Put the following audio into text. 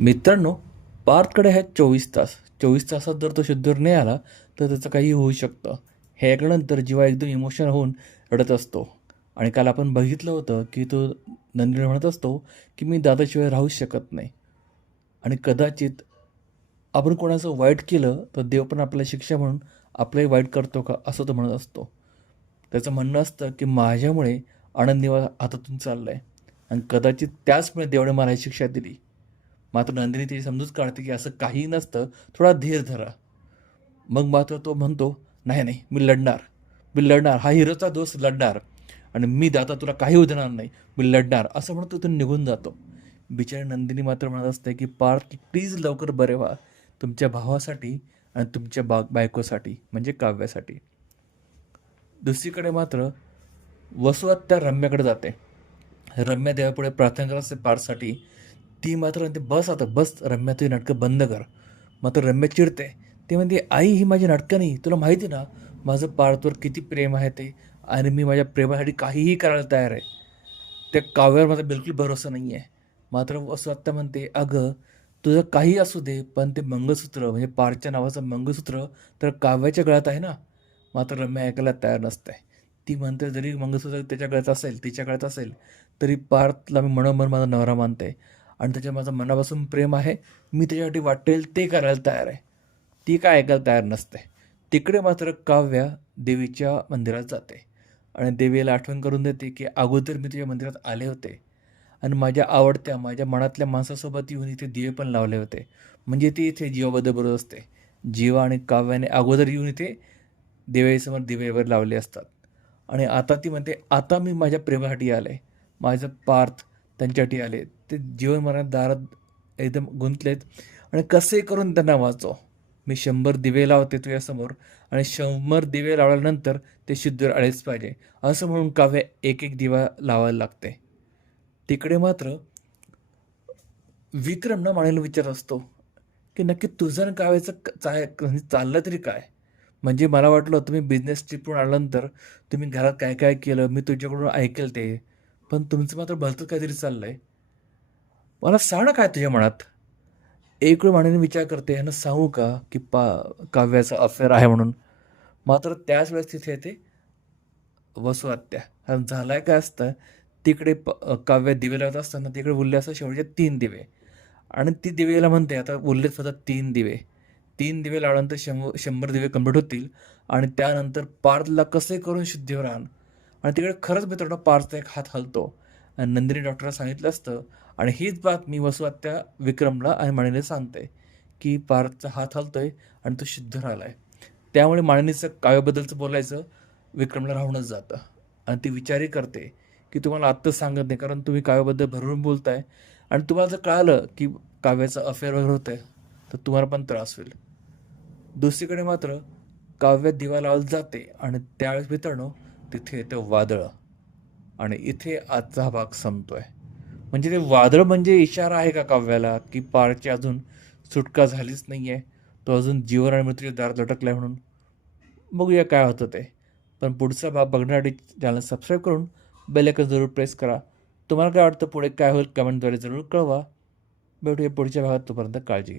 मित्रांनो पार्थकडे आहेत चोवीस तास. चोवीस तासात जर तो शुद्धीवर नाही आला तर त्याचं काही होऊ शकतं. हे ऐकल्यानंतर जीवा एकदम इमोशनल होऊन रडत असतो. आणि काल आपण बघितलं होतं की तो नंदिनी म्हणत असतो की मी दादाशिवाय राहूच शकत नाही. आणि कदाचित आपण कोणाचं वाईट केलं तर देव पण आपल्याला शिक्षा म्हणून आपलंही वाईट करतो का असं तो म्हणत असतो. त्याचं म्हणणं असतं की माझ्यामुळे आनंद निवा हातातून चालला आहे आणि कदाचित त्याचमुळे देवाने मला ही शिक्षा दिली. मात्र नंदिनी ती समजूच काढते की असं काही नसतं. थोडा धीर धरा. मग मात्र तो म्हणतो नाही नाही मी लढणार. मी लढणार. हा हिरोचा दोस्त लढणार. आणि मी दाता तुला काही होऊ देणार नाही. मी लढणार. असं म्हणतो तो निघून जातो. बिचारी नंदिनी मात्र म्हणत असते की पार्थ प्लीज लवकर बरे व्हा. तुमच्या भावासाठी आणि तुमच्या बा बायकोसाठी म्हणजे काव्यासाठी. दुसरीकडे मात्र वसुहत्या रम्याकडे जाते. रम्या देवापुढे प्रार्थना करत असते पार्थसाठी ती मात्र म्हणते बस आता बस रम्या तुझी नाटकं बंद कर. मात्र रम्या चिडते. ती म्हणते आई ही माझी नाटकं नाही. तुला माहिती ना माझं पार्थवर किती प्रेम आहे ते. आणि मी माझ्या प्रेमासाठी काहीही करायला तयार आहे. त्या काव्यावर माझा बिलकुल भरोसा नाही आहे मात्र असं आत्ता म्हणते अगं तुझं काही असू दे पण ते मंगळसूत्र म्हणजे पारच्या नावाचं मंगळसूत्र तर काव्याच्या गळ्यात आहे ना. मात्र रम्या ऐकायला तयार नसते. ती म्हणते जरी मंगळसूत्र त्याच्या गळ्यात असेल तिच्या गळ्यात असेल तरी पार्थला मी मनोमन माझा नवरा मानते. आणि त्याच्या माझं मनापासून प्रेम आहे. मी त्याच्यासाठी वाटेल ते करायला तयार आहे. ती काय ऐकायला तयार नसते. तिकडे मात्र काव्या देवीच्या मंदिरात जाते. आणि देवीला आठवण करून देते की अगोदर मी तुझ्या मंदिरात आले होते. आणि माझ्या आवडत्या माझ्या मनातल्या माणसासोबत येऊन इथे दिवे पण लावले होते. म्हणजे ती इथे जीवाबद्दल बरोबर असते. जीवा आणि काव्याने अगोदर येऊन इथे देवाईसमोर दिवेवर लावले असतात. आणि आता ती म्हणते आता मी माझ्या प्रेमासाठी आले. माझं पार्थ त्यांच्यासाठी आले. ते जीवनमरण दारात एकदम गुंतलेत. आणि कसे करून त्यांना वाचव? मी शंभर दिवे लावते तुझ्यासमोर आणि शंभर दिवे लावल्यानंतर ते शुद्धीवर आलेच पाहिजे. असं म्हणून काव्य एक एक दिवा लावायला लागते. तिकडे मात्र विक्रम ना मानेला विचार असतो की नक्की तुझं काव्याचं क- चाय म्हणजे चाललं तरी काय? म्हणजे मला वाटलं तुम्ही बिझनेस ट्रिपवरून आल्यानंतर तुम्ही घरात काय काय केलं? मी तुझ्याकडून ऐकेल ते. पण तुमचं मात्र भलतं काहीतरी चाललं आहे मला सांग काय तुझ्या मनात? एक वेळ मानेने विचार करते ह्यानं सांगू का की पा काव्याचा अफेअर आहे म्हणून? मात्र त्याच वेळेस तिथे येते वसू आत्या कारण झालं आहे काय असतं? तिकडे प काव्य दिवे लावत असताना तिकडे उरले असतात शेवटचे तीन दिवे. आणि ती दिवेला म्हणते आता उरलेत फक्त तीन दिवे. तीन दिवे लावल्यानंतर शंभर शंभर दिवे कंप्लीट होतील आणि त्यानंतर पार्थला कसे करून शुद्धीवर आण? आणि तिकडे खरंच मित्रांनो पारचा एक हात हलतो. आणि नंदिनी डॉक्टरला सांगितलं असतं आणि हीच बातमी वसू आत्या विक्रमला आणि माणिनीला सांगते की पार्थचा हात हलतोय आणि तो शुद्ध राहिला आहे त्यामुळे माणिनीचं काव्याबद्दलचं बोलायचं विक्रमला राहूनच जातं. आणि ती विचारही करते की तुम्हाला आत्ताच सांगत नाही कारण तुम्ही काव्याबद्दल भरून बोलताय. आणि तुम्हाला जर कळालं की काव्याचं अफेअर वगैरे होतं तर तुम्हाला पण त्रास होईल. दुसरीकडे मात्र काव्य दिवा लावलं जाते आणि त्यावेळेस मित्रांनो तिथे येतं वादळं. आणि इथे आजचा भाग भाग संपतोय. म्हणजे ते वादळ म्हणजे इशारा आहे का काव्याला? की पारची अजून सुटका झालीच नाही आहे तो अजून जीवन आणि मृत्यूच्या दार लटकलाय म्हणून. बघूया काय होतं ते. पण पुढचा भाग बघण्यासाठी चॅनल सबस्क्राईब करून बेल जरूर प्रेस करा. तुम्हाला काय वाटतं पुढे काय होईल कमेंटद्वारे जरूर कळवा. भेटूया पुढच्या भागात तोपर्यंत काळजी घ्या.